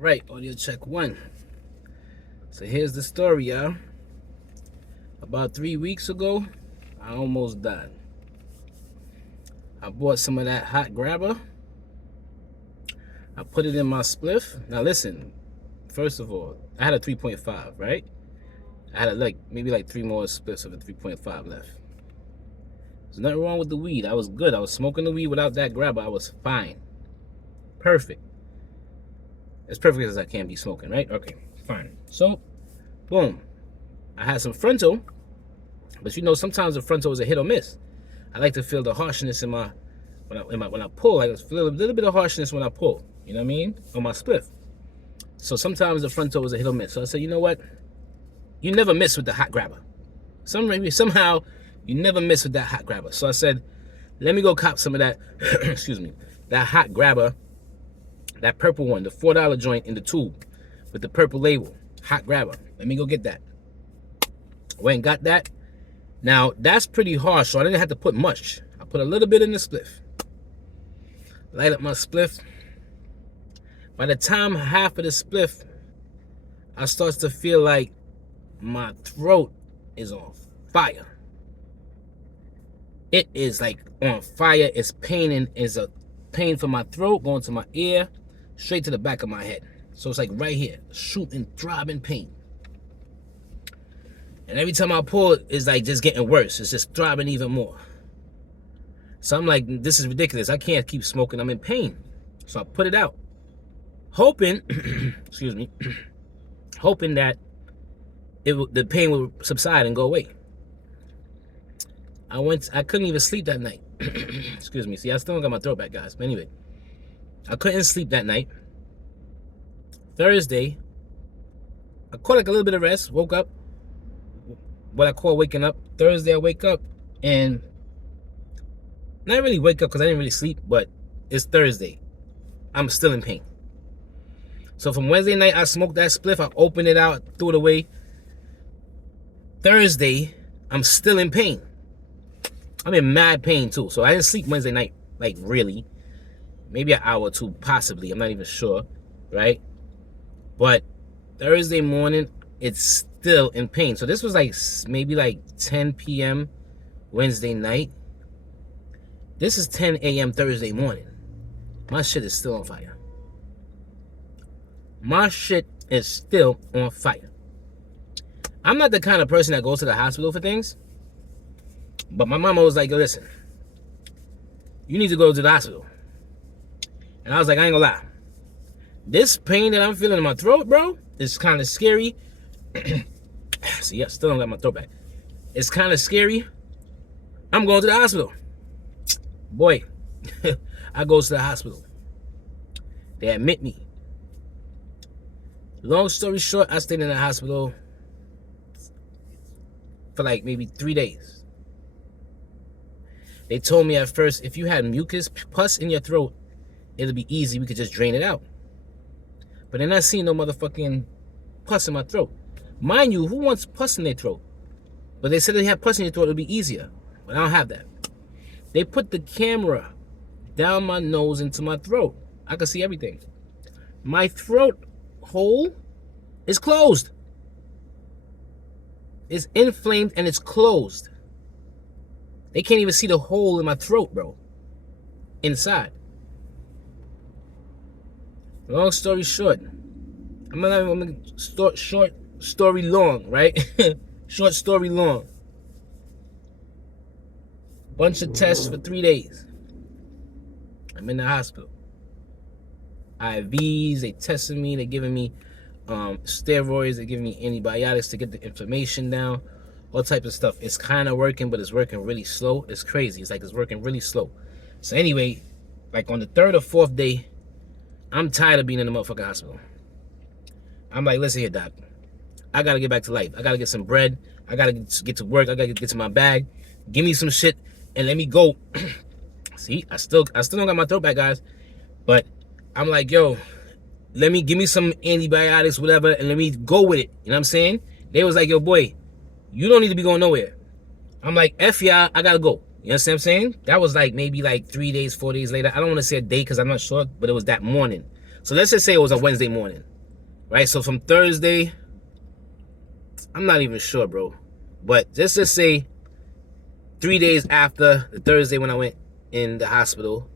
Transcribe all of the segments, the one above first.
Right, audio check one. So here's the story, y'all. About 3 weeks ago, I almost died. I bought some of that hot grabba. I put it in my spliff. Now listen, first of all, I had a 3.5, right? I had maybe 3 more spliffs of a 3.5 left. There's nothing wrong with the weed. I was good. I was smoking the weed without that grabba. I was fine. Perfect. As perfect as I can be smoking, right? Okay, fine. So, boom. I had some frontal, but you know sometimes the frontal is a hit or miss. I like to feel the harshness in my when I pull. I feel a little bit of harshness when I pull. You know what I mean? On my spliff. So sometimes the frontal is a hit or miss. So I said, you know what? You never miss with the hot grabber. Somehow you never miss with that hot grabber. So I said, let me go cop some of that. Excuse me, that hot grabber. That purple one, the $4 joint in the tube with the purple label, hot grabber. Let me go get that. Went and got that. Now, that's pretty harsh, so I didn't have to put much. I put a little bit in the spliff. Light up my spliff. By the time half of the spliff, I starts to feel like my throat is on fire. It is like on fire. It's paining. It's a pain from my throat going to my ear, straight to the back of my head. So it's like right here, shooting, throbbing pain. And every time I pull it, it's like just getting worse. It's just throbbing even more. So I'm like, this is ridiculous. I can't keep smoking. I'm in pain. So I put it out, hoping, excuse me, hoping that the pain would subside and go away. I couldn't even sleep that night. Excuse me. See, I still don't got my throat back, guys. But anyway, I couldn't sleep that night. Thursday, I caught like a little bit of rest, woke up. What I call waking up. Thursday, I wake up and not really wake up because I didn't really sleep, but it's Thursday. I'm still in pain. So from Wednesday night, I smoked that spliff. I opened it out, threw it away. Thursday, I'm still in pain. I'm in mad pain too. So I didn't sleep Wednesday night, like really. Maybe an hour or two, possibly. I'm not even sure, right? But Thursday morning, it's still in pain. So this was maybe 10 p.m. Wednesday night. This is 10 a.m. Thursday morning. My shit is still on fire. My shit is still on fire. I'm not the kind of person that goes to the hospital for things. But my mama was like, listen, you need to go to the hospital. And I was like, I ain't gonna lie. This pain that I'm feeling in my throat, bro, is kind of scary. See, I still don't got my throat back. It's kind of scary. I'm going to the hospital. Boy, I go to the hospital. They admit me. Long story short, I stayed in the hospital for maybe 3 days. They told me at first, if you had mucus, pus in your throat, it'll be easy. We could just drain it out. But then I seen no motherfucking pus in my throat. Mind you, who wants pus in their throat? But they said they had pus in your throat, it'll be easier. But I don't have that. They put the camera down my nose into my throat. I could see everything. My throat hole is closed. It's inflamed and it's closed. They can't even see the hole in my throat, bro. Inside. Long story short. I'm gonna short story long, right? Short story long. Bunch of tests for 3 days. I'm in the hospital. IVs, they testing me, they giving me steroids, they giving me antibiotics to get the inflammation down. All type of stuff. It's kind of working, but it's working really slow. It's crazy. It's it's working really slow. So anyway, on the 3rd or 4th day, I'm tired of being in the motherfucking hospital. I'm like, listen here, doc. I gotta get back to life. I gotta get some bread. I gotta get to work. I gotta get to my bag. Give me some shit and let me go. See, I still don't got my throat back, guys. But I'm like, yo, give me some antibiotics, whatever, and let me go with it. You know what I'm saying? They was like, yo, boy, you don't need to be going nowhere. I'm like, F y'all, I gotta go. You know what I'm saying? That was maybe 3 days, 4 days later. I don't want to say a day because I'm not sure, but it was that morning. So let's just say it was a Wednesday morning, right? So from Thursday, I'm not even sure, bro. But let's just say 3 days after the Thursday when I went in the hospital,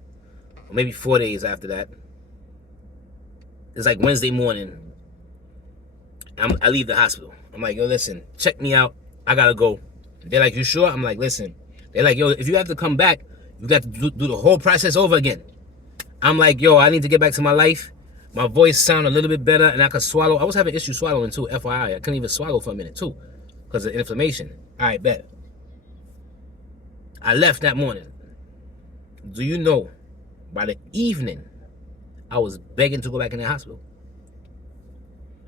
or maybe 4 days after that, it's like Wednesday morning. I leave the hospital. I'm like, yo, listen, check me out. I gotta go. They're like, you sure? I'm like, listen. They're like, yo, if you have to come back, you got to do the whole process over again. I'm like, yo, I need to get back to my life. My voice sound a little bit better, and I could swallow. I was having issues swallowing too, FYI. I couldn't even swallow for a minute too, because of inflammation. All right, bet. I left that morning. Do you know, by the evening, I was begging to go back in the hospital.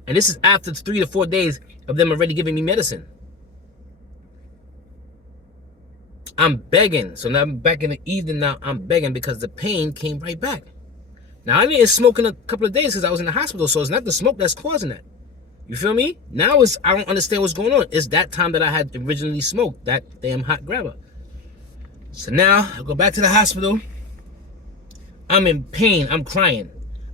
And this is after 3 to 4 days of them already giving me medicine. I'm begging. So now I'm back in the evening now. I'm begging because the pain came right back. Now, I didn't smoke in a couple of days because I was in the hospital. So it's not the smoke that's causing that. You feel me? Now I don't understand what's going on. It's that time that I had originally smoked, that damn hot grabber. So now I go back to the hospital. I'm in pain. I'm crying.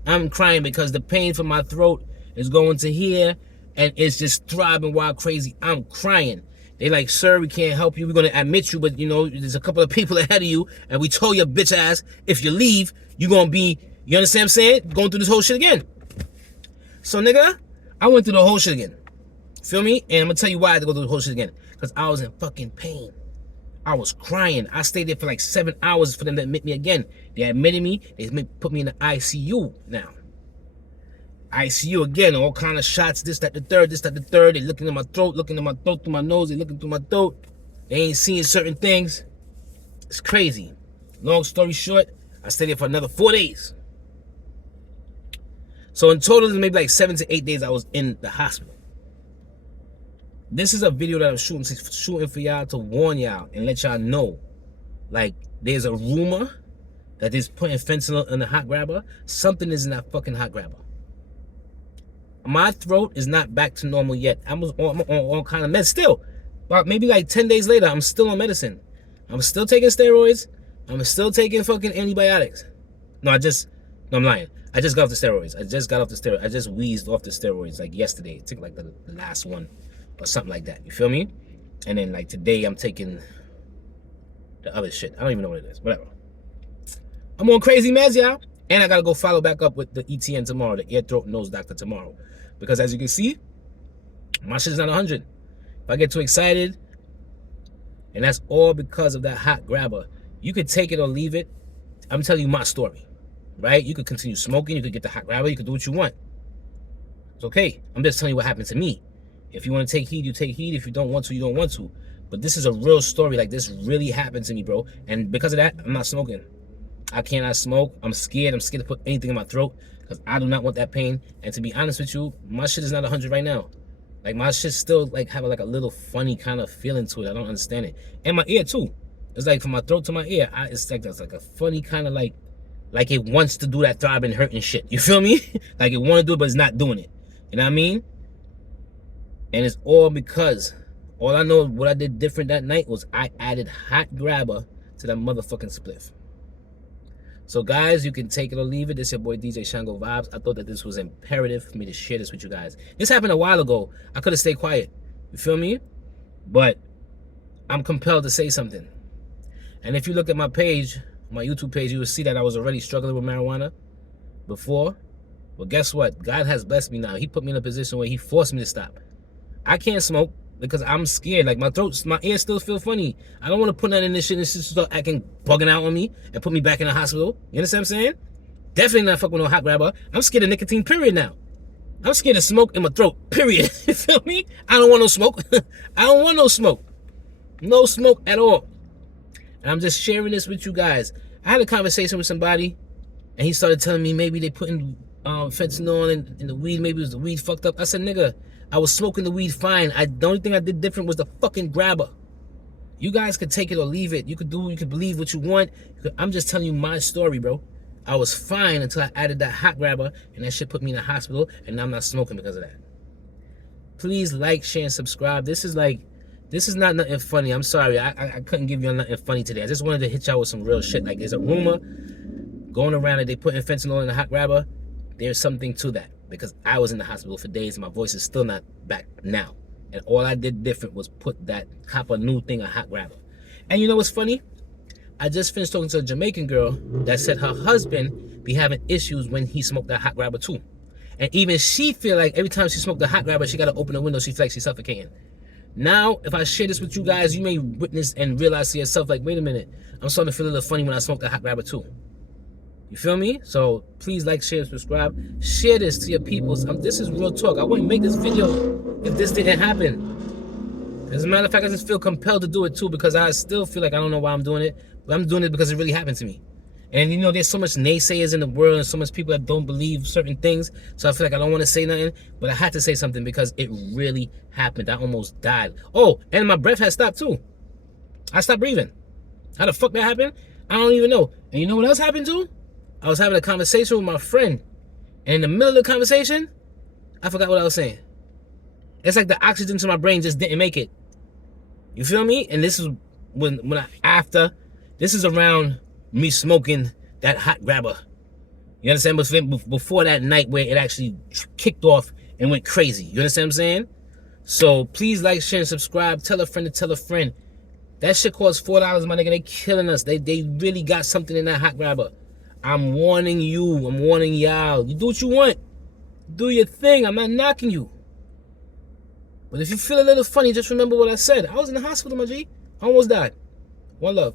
I'm crying because the pain from my throat is going to here and it's just throbbing wild crazy. I'm crying. They like, sir, we can't help you. We're going to admit you, but you know, there's a couple of people ahead of you, and we told your bitch ass, if you leave, you're going to be, you understand what I'm saying? Going through this whole shit again. So, nigga, I went through the whole shit again. Feel me? And I'm going to tell you why I had to go through the whole shit again. Because I was in fucking pain. I was crying. I stayed there for like 7 hours for them to admit me again. They admitted me. They put me in the ICU now. ICU again, all kind of shots, this, that, the third, this, that, the third. They looking at my throat through my nose. They looking through my throat. They ain't seeing certain things. It's crazy. Long story short, I stayed there for another 4 days. So in total, maybe like 7 to 8 days I was in the hospital. This is a video that I'm shooting for y'all to warn y'all and let y'all know. Like, there's a rumor that they're putting fentanyl in the hot grabber. Something is in that fucking hot grabber. My throat is not back to normal yet. I'm on all kind of meds still. But maybe like 10 days later, I'm still on medicine. I'm still taking steroids. I'm still taking fucking antibiotics. No, I'm lying. I just got off the steroids. I just wheezed off the steroids like yesterday. I took like the last one or something like that. You feel me? And then like today, I'm taking the other shit. I don't even know what it is. Whatever. I'm on crazy meds, y'all. And I gotta go follow back up with the ETN tomorrow, the ear, throat, nose doctor tomorrow. Because as you can see, my shit is not 100. If I get too excited, and that's all because of that hot grabber, you could take it or leave it. I'm telling you my story, right? You could continue smoking, you could get the hot grabber, you could do what you want. It's okay. I'm just telling you what happened to me. If you want to take heed, you take heed. If you don't want to, you don't want to. But this is a real story. Like, this really happened to me, bro. And because of that, I'm not smoking. I cannot smoke. I'm scared. I'm scared to put anything in my throat because I do not want that pain. And to be honest with you, my shit is not 100 right now. Like, my shit still like have like a little funny kind of feeling to it. I don't understand it. And my ear too. It's like from my throat to my ear. It's like that's like a funny kind of like it wants to do that throbbing, hurting shit. You feel me? Like it want to do it, but it's not doing it. You know what I mean? And it's all because all I know what I did different that night was I added hot grabber to that motherfucking spliff. So guys, you can take it or leave it. This is your boy DJ Shango Vibes. I thought that this was imperative for me to share this with you guys. This happened a while ago. I could have stayed quiet. You feel me? But I'm compelled to say something. And if you look at my page, my YouTube page, you will see that I was already struggling with marijuana before. But guess what? God has blessed me now. He put me in a position where he forced me to stop. I can't smoke because I'm scared. Like my ears still feel funny. I don't want to put that in this shit and just start acting, bugging out on me and put me back in the hospital. You understand what I'm saying? Definitely not fucking with no hot grabber. I'm scared of nicotine, period now. I'm scared of smoke in my throat, period. You feel me? I don't want no smoke. I don't want no smoke. No smoke at all. And I'm just sharing this with you guys. I had a conversation with somebody and he started telling me maybe they putting fentanyl in the weed. Maybe it was the weed fucked up. I said, nigga, I was smoking the weed fine. The only thing I did different was the fucking grabber. You guys could take it or leave it. You could believe what you want. I'm just telling you my story, bro. I was fine until I added that hot grabber and that shit put me in the hospital and now I'm not smoking because of that. Please like, share, and subscribe. This is not nothing funny. I'm sorry. I couldn't give you nothing funny today. I just wanted to hit y'all with some real shit. Like there's a rumor going around that they putting fentanyl in the hot grabber. there's something to that, because I was in the hospital for days and my voice is still not back now. And all I did different was put that cop a new thing, a hot grabber. And you know what's funny? I just finished talking to a Jamaican girl that said her husband be having issues when he smoked that hot grabber too. And even she feel like every time she smoked the hot grabber, she got to open the window, she feel like she's suffocating. Now, if I share this with you guys, you may witness and realize to yourself, like, wait a minute, I'm starting to feel a little funny when I smoke the hot grabber too. You feel me? So please like, share, subscribe. Share this to your peoples. This is real talk. I wouldn't make this video if this didn't happen. As a matter of fact, I just feel compelled to do it too, because I still feel like I don't know why I'm doing it, but I'm doing it because it really happened to me. And you know, there's so much naysayers in the world and so much people that don't believe certain things. So I feel like I don't want to say nothing, but I had to say something because it really happened. I almost died. Oh, and my breath had stopped too. I stopped breathing. How the fuck that happened? I don't even know. And you know what else happened too? I was having a conversation with my friend, and in the middle of the conversation, I forgot what I was saying. It's like the oxygen to my brain just didn't make it. You feel me? And this is this is around me smoking that hot grabber. You understand? Before that night where it actually kicked off and went crazy. You understand what I'm saying? So please like, share, and subscribe. Tell a friend to tell a friend. That shit costs $4, my nigga. They killing us. They really got something in that hot grabber. I'm warning you. I'm warning y'all. You do what you want. Do your thing. I'm not knocking you. But if you feel a little funny, just remember what I said. I was in the hospital, my G. I almost died. One love.